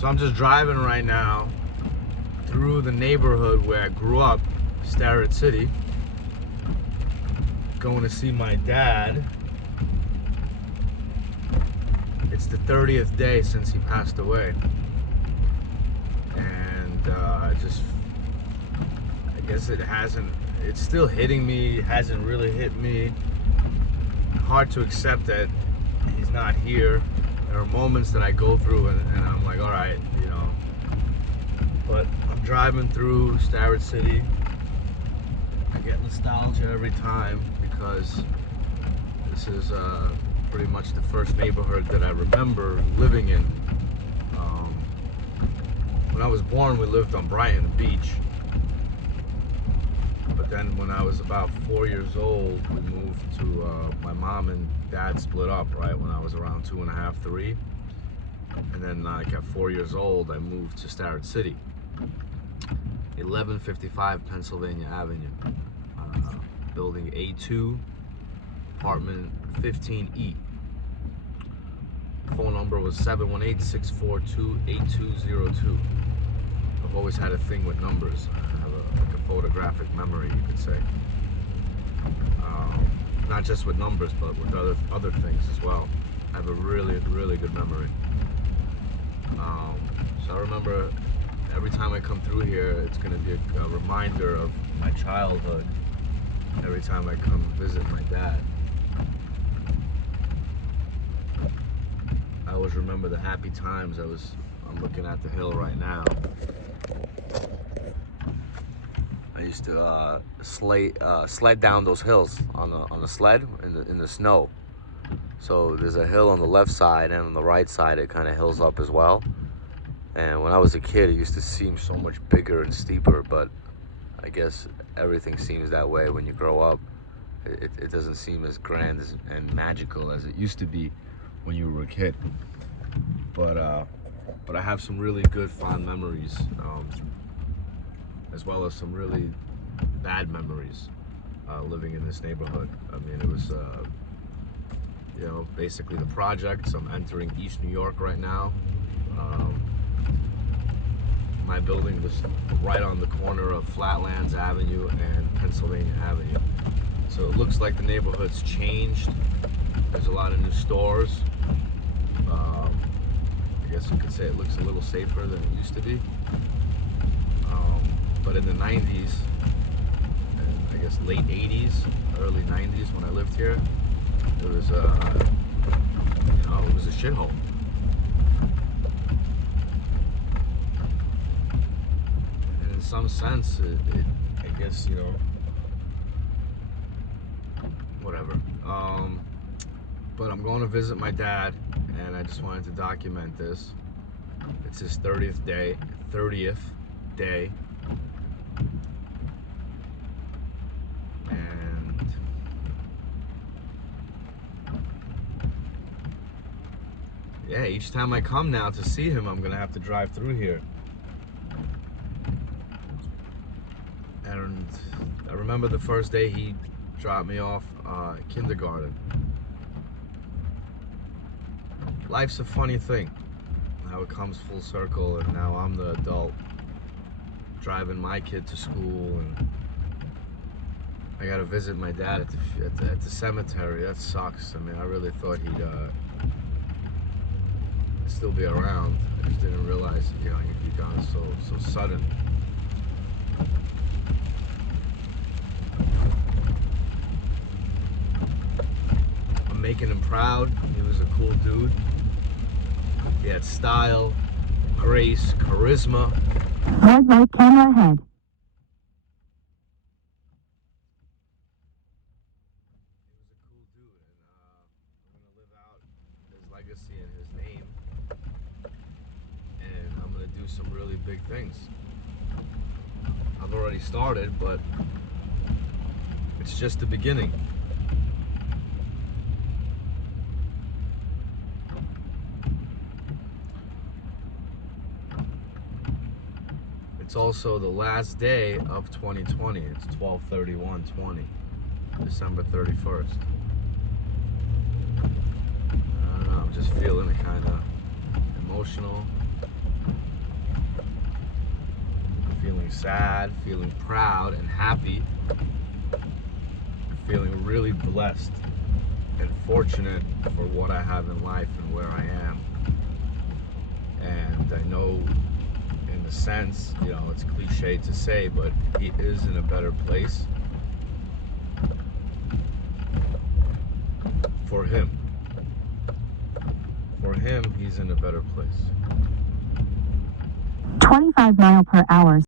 So I'm just driving right now through the neighborhood where I grew up, Starrett City, going to see my dad. It's the 30th day since he passed away, and I guess it's still hitting me. It hasn't really hit me. Hard to accept that he's not here. There are moments that I go through and I'm like, all right, you know. But I'm driving through Starrett City. I get nostalgia every time because this is pretty much the first neighborhood that I remember living in. When I was born, we lived on Brighton Beach. But then when I was about 4 years old, we moved to, my mom and dad split up, right, when I was around 2.5, 3. And then like at 4 years old, I moved to Starrett City, 1155 Pennsylvania Avenue, building A2, apartment 15E. Phone number was 718-642-8202. I've always had a thing with numbers. I have like a photographic memory, you could say. Not just with numbers, but with other things as well. I have a really, really good memory. So I remember every time I come through here, it's going to be a reminder of my childhood. Every time I come visit my dad, I always remember the happy times. I'm looking at the hill right now. I used to sled down those hills on the sled in the snow. So there's a hill on the left side, and on the right side it kind of hills up as well. And when I was a kid, it used to seem so much bigger and steeper, but I guess everything seems that way when you grow up. It doesn't seem as grand and magical as it used to be when you were a kid. But I have some really good fond memories, as well as some really bad memories living in this neighborhood. I mean, it was you know, basically the projects. I'm entering East New York right now. My building was right on the corner of Flatlands Avenue and Pennsylvania Avenue. So it looks like the neighborhood's changed. There's a lot of new stores. I guess you could say it looks a little safer than it used to be. But in the 90s, and I guess late 80s, early 90s when I lived here, it was it was a shithole. And in some sense, I guess, you know, whatever. But I'm going to visit my dad, and I just wanted to document this. It's his 30th day. And yeah, each time I come now to see him, I'm gonna have to drive through here. And I remember the first day he dropped me off kindergarten. Life's a funny thing, how it comes full circle, and now I'm the adult driving my kid to school, and I gotta visit my dad at the cemetery. That sucks. I mean, I really thought he'd still be around. I just didn't realize, you know, he'd be gone so sudden. I'm making him proud. He was a cool dude. He had style, grace, charisma. Red light, camera ahead. He was a cool dude, and I'm gonna live out his legacy and his name, and I'm gonna do some really big things. I've already started, but it's just the beginning. It's also the last day of 2020. It's 12/31/20, December 31st. I don't know, I'm just feeling it kind of emotional. feeling sad, feeling proud and happy, feeling really blessed and fortunate for what I have in life and where I am. And I know, in a sense, you know, it's cliche to say, but he is in a better place for him. For him, he's in a better place. 25 mile per hour.